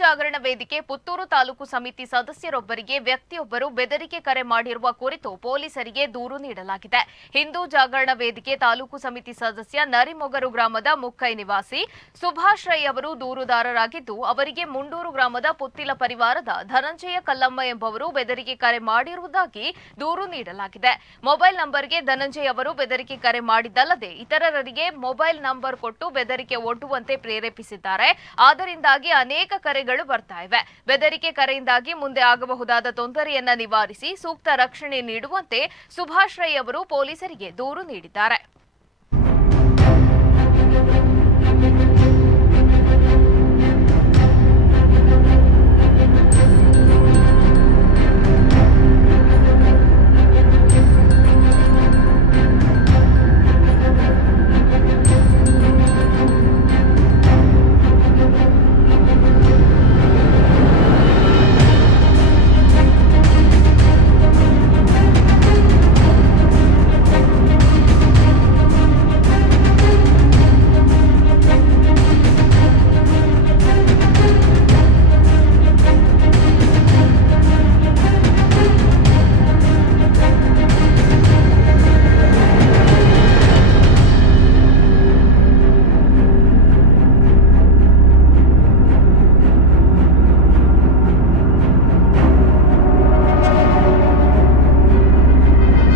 ಜಾಗರಣ ವೇದಿಕೆ ಪುತ್ತೂರು ತಾಲೂಕು ಸಮಿತಿ ಸದಸ್ಯರೊಬ್ಬರಿಗೆ ವ್ಯಕ್ತಿಯೊಬ್ಬರು ಬೆದರಿಕೆ ಕರೆ ಮಾಡಿರುವ ಕುರಿತು ಪೊಲೀಸರಿಗೆ ದೂರು ನೀಡಲಾಗಿದೆ. ಹಿಂದೂ ಜಾಗರಣ ವೇದಿಕೆ ತಾಲೂಕು ಸಮಿತಿ ಸದಸ್ಯ ನರಿಮೊಗರು ಗ್ರಾಮದ ಮುಕ್ಕೈ ನಿವಾಸಿ ಸುಭಾಷ್ ರೈ ಅವರು ದೂರುದಾರರಾಗಿದ್ದು, ಅವರಿಗೆ ಮುಂಡೂರು ಗ್ರಾಮದ ಪುತ್ತಿಲ ಪರಿವಾರದ ಧನಂಜಯ ಕಲ್ಲಮ್ಮ ಎಂಬುವರು ಬೆದರಿಕೆ ಕರೆ ಮಾಡಿರುವುದಾಗಿ ದೂರು ನೀಡಲಾಗಿದೆ. ಮೊಬೈಲ್ ನಂಬರ್ಗೆ ಧನಂಜಯ ಅವರು ಬೆದರಿಕೆ ಕರೆ ಮಾಡಿದ್ದಲ್ಲದೆ ಇತರರಿಗೆ ಮೊಬೈಲ್ ನಂಬರ್ ಕೊಟ್ಟು ಬೆದರಿಕೆ ಒಡ್ಡುವಂತೆ ಪ್ರೇರೇಪಿಸಿದ್ದಾರೆ. ಆದ್ದರಿಂದಾಗಿ ಅನೇಕ ಕರೆಗಳು ಬರ್ತಾ ಇವೆ. ಬೆದರಿಕೆ ಕರೆಯಿಂದಾಗಿ ಮುಂದೆ ಆಗಬಹುದಾದ ತೊಂದರೆಯನ್ನ ನಿವಾರಿಸಿ ಸೂಕ್ತ ರಕ್ಷಣೆ ನೀಡುವಂತೆ ಸುಭಾಷ್ ರೈ ಅವರು ಪೊಲೀಸರಿಗೆ ದೂರು ನೀಡಿದ್ದಾರೆ.